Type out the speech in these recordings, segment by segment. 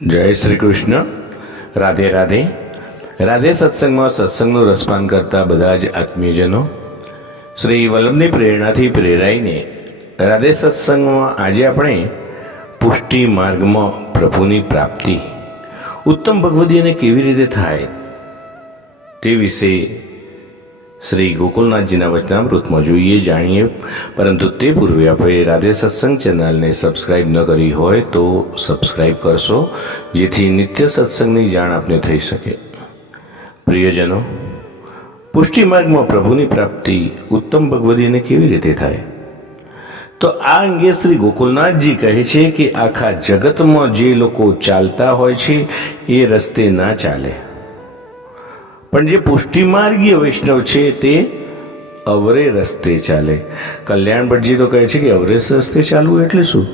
જય શ્રી કૃષ્ણ. રાધે રાધે. રાધે સત્સંગમાં સત્સંગનું રસપાન કરતા બધા જ આત્મીયજનો શ્રી વલ્લભની પ્રેરણાથી પ્રેરાઈને રાધે સત્સંગમાં આજે આપણે પુષ્ટિ માર્ગમાં પ્રભુની પ્રાપ્તિ ઉત્તમ ભગવદીને કેવી રીતે થાય તે વિશે શ્રી ગોકુલનાથજીના વચનામૃતમાં જોઈએ, જાણીએ. પરંતુ તે પૂર્વે આપણે રાધે સત્સંગ ચેનલને સબસ્ક્રાઈબ ન કરી હોય તો સબસ્ક્રાઈબ કરશો, જેથી નિત્ય સત્સંગની જાણ આપને થઈ શકે. પ્રિયજનો, પુષ્ટિ માર્ગમાં પ્રભુની પ્રાપ્તિ ઉત્તમ ભગવદીને કેવી રીતે થાય તો આ અંગે શ્રી ગોકુલનાથજી કહે છે કે આખા જગતમાં જે લોકો ચાલતા હોય છે એ રસ્તે ના ચાલે, પણ જે પુષ્ટિ માર્ગીય વૈષ્ણવ છે તે અવરે રસ્તે ચાલે. કલ્યાણ ભટ્ટજી તો કહે છે કે અવરે રસ્તે ચાલવું એટલે શું?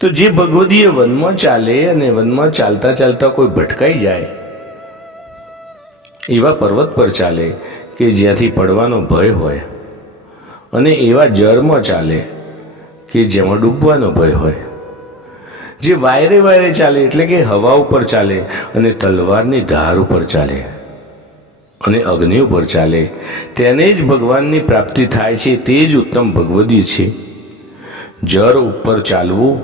તો જે ભગવદીય વનમાં ચાલે અને વનમાં ચાલતા ચાલતા કોઈ ભટકાઈ જાય, એવા પર્વત પર ચાલે કે જ્યાંથી પડવાનો ભય હોય, અને એવા જળમાં ચાલે કે જેમાં ડૂબવાનો ભય હોય, જે વાયરે વાયરે ચાલે એટલે કે હવા ઉપર ચાલે અને તલવારની ધાર ઉપર ચાલે અને અગ્નિ ઉપર ચાલે, તેને જ ભગવાનની પ્રાપ્તિ થાય છે. તે જ ઉત્તમ ભગવદી છે. જળ ઉપર ચાલવું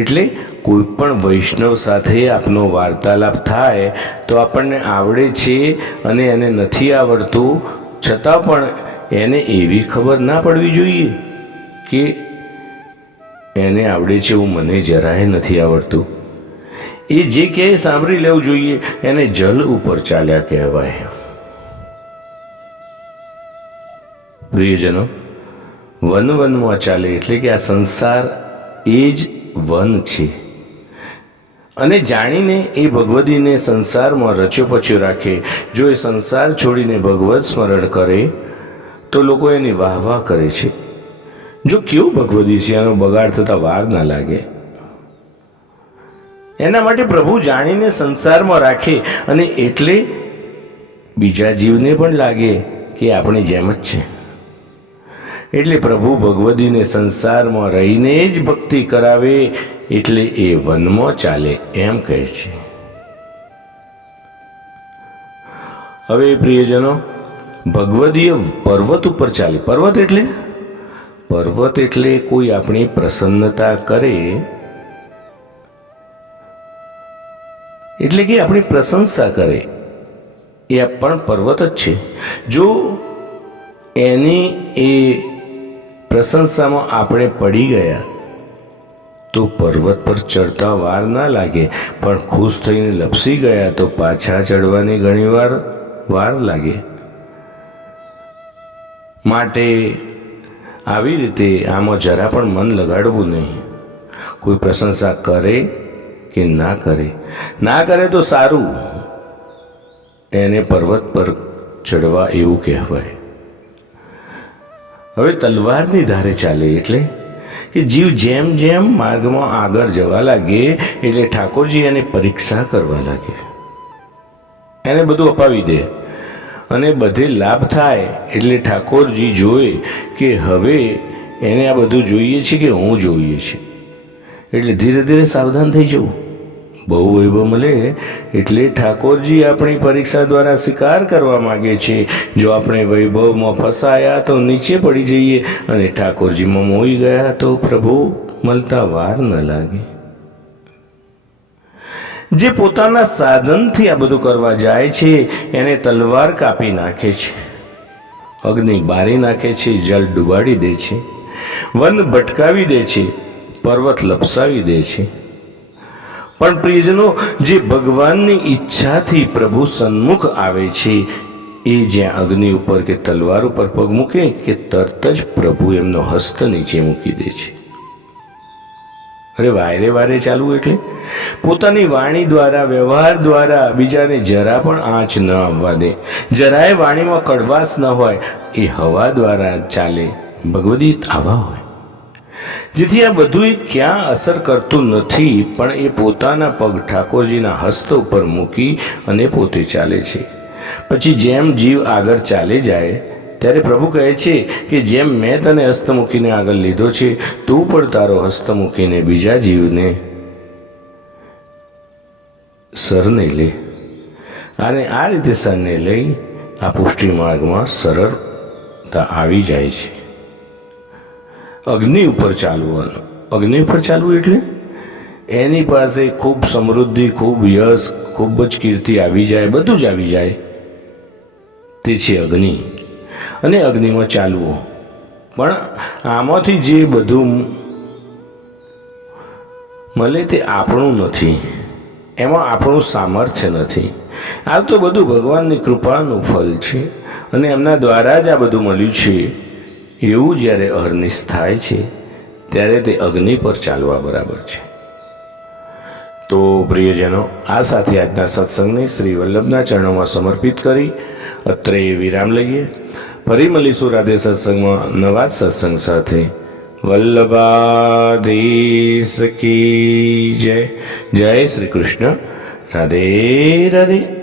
એટલે કોઈ પણ વૈષ્ણવ સાથે આપનો વાર્તાલાપ થાય તો આપણને આવડે છે અને એને નથી આવડતું, છતાં પણ એને એવી ખબર ના પડવી જોઈએ કે એને આવડે છે એવું મને જરાય નથી આવડતું. એ જે કહે સાંભળી લેવું જોઈએ. એને જલ ઉપર ચાલ્યા કહેવાય. પ્રિયજનો, વનમાં ચાલે એટલે કે આ સંસાર એ જ વન છે, અને જાણીને એ ભગવદીને સંસારમાં રચ્યો પચ્યો રાખે. જો એ સંસાર છોડીને ભગવત સ્મરણ કરે તો લોકો એની વાહ વાહ કરે છે. જો કેવું ભગવદી છે, એનો બગાડ થતા વાર ના લાગે. એના માટે પ્રભુ જાણીને સંસારમાં રાખે, અને એટલે બીજા જીવને પણ લાગે કે આપણી જેમ જ છે. એટલે પ્રભુ ભગવદીને સંસારમાં રહીને જ ભક્તિ કરાવે, એટલે એ વનમાં ચાલે એમ કહે છે. હવે પ્રિયજનો, ભગવદીય પર્વત ઉપર ચાલે. પર્વત એટલે કોઈ આપણી પ્રસન્નતા કરે, એટલે કે આપણી પ્રશંસા કરે, એ પણ પર્વત જ છે. જો એની એ પ્રશંસામાં આપણે પડી ગયા તો પર્વત પર ચડતા વાર ના લાગે, પણ ખુશ થઈને લપસી ગયા તો પાછા ચડવાની ઘણી વાર લાગે. માટે આવી રીતે આમાં જરા પણ મન લગાડવું નહીં. કોઈ પ્રશંસા કરે કે ના કરે તો સારું, એને પર્વત પર ચડવા એવું કહેવાય. હવે તલવારની ધારે ચાલે એટલે કે જીવ જેમ જેમ માર્ગમાં આગળ જવા લાગે એટલે ઠાકોરજી એને પરીક્ષા કરવા લાગે, એને બધું અપાવી દે, અને બધે લાભ થાય. એટલે ઠાકોરજી જોએ કે હવે એને આ બધું જોઈએ છે કે હું જોઈએ છે, એટલે ધીરે ધીરે સાવધાન થઈ જવું. બહુ વૈભવ મળે એટલે ઠાકોરજી આપણી પરીક્ષા દ્વારા સ્વીકાર કરવા માગે છે. જો આપણે વૈભવમાં ફસાયા તો નીચે પડી જઈએ, અને ઠાકોરજીમાં મોઈ ગયા તો પ્રભુ મળતા વાર ન લાગે. જે પોતાના સાધનથી આ બધું કરવા જાય છે એને તલવાર કાપી નાખે છે, અગ્નિ બારી નાખે છે, જલ ડુબાડી દે છે, વન ભટકાવી દે છે, પર્વત લપસાવી દે છે. પણ પ્રિયજનો, જે ભગવાનની ઈચ્છાથી પ્રભુ સન્મુખ આવે છે એ જ્યાં અગ્નિ ઉપર કે તલવાર ઉપર પગ મૂકે કે તરત જ પ્રભુ એમનો હસ્ત નીચે મૂકી દે છે. અરે વાયરે વાયરે ચાલવું એટલે પોતાની વાણી દ્વારા, વ્યવહાર દ્વારા બીજાને જરા પણ આંચ ન આવવા દે, જરાય વાણીમાં કડવાશ ન હોય. એ હવા દ્વારા ચાલે, ભગવદી આવા હોય, જેથી આ બધું ક્યાં અસર કરતું નથી, પણ એ પોતાના પગ ઠાકોરજીના હસ્ત ઉપર મૂકી અને પોતે ચાલે છે. પછી જેમ જીવ આગળ ચાલે જાય ત્યારે પ્રભુ કહે છે કે જેમ મેં તને હસ્ત મૂકીને આગળ લીધો છે, તું પણ તારો હસ્ત મૂકીને બીજા જીવને સરને લે અને આ રીતે સરને લઈ આ પુષ્ટિ માર્ગમાં સરળતા આવી જાય છે. અગ્નિ ઉપર ચાલવાનું. અગ્નિ ઉપર ચાલવું એટલે એની પાસે ખૂબ સમૃદ્ધિ, ખૂબ યશ, ખૂબ જ કીર્તિ આવી જાય, બધું જ આવી જાય, તે છે અગ્નિ. અને અગ્નિમાં ચાલવું. પણ આમાંથી જે બધું મળે તે આપણું નથી, એમાં આપણું સામર્થ્ય નથી. આ તો બધું ભગવાનની કૃપાનું ફળ છે અને એમના દ્વારા જ આ બધું મળ્યું છે. એવું જ્યારે અહર્નિશ થાય છે ત્યારે તે અગ્નિ પર ચાલવા બરાબર છે. તો પ્રિયજનો, આ સાથે આજના સત્સંગને શ્રી વલ્લભના ચરણોમાં સમર્પિત કરી અત્રે વિરામ લઈએ. ફરી મળીશું રાધે સત્સંગમાં નવા જ સત્સંગ સાથે. વલ્લભાધીશ કી જય. જય શ્રી કૃષ્ણ. રાધે રાધે.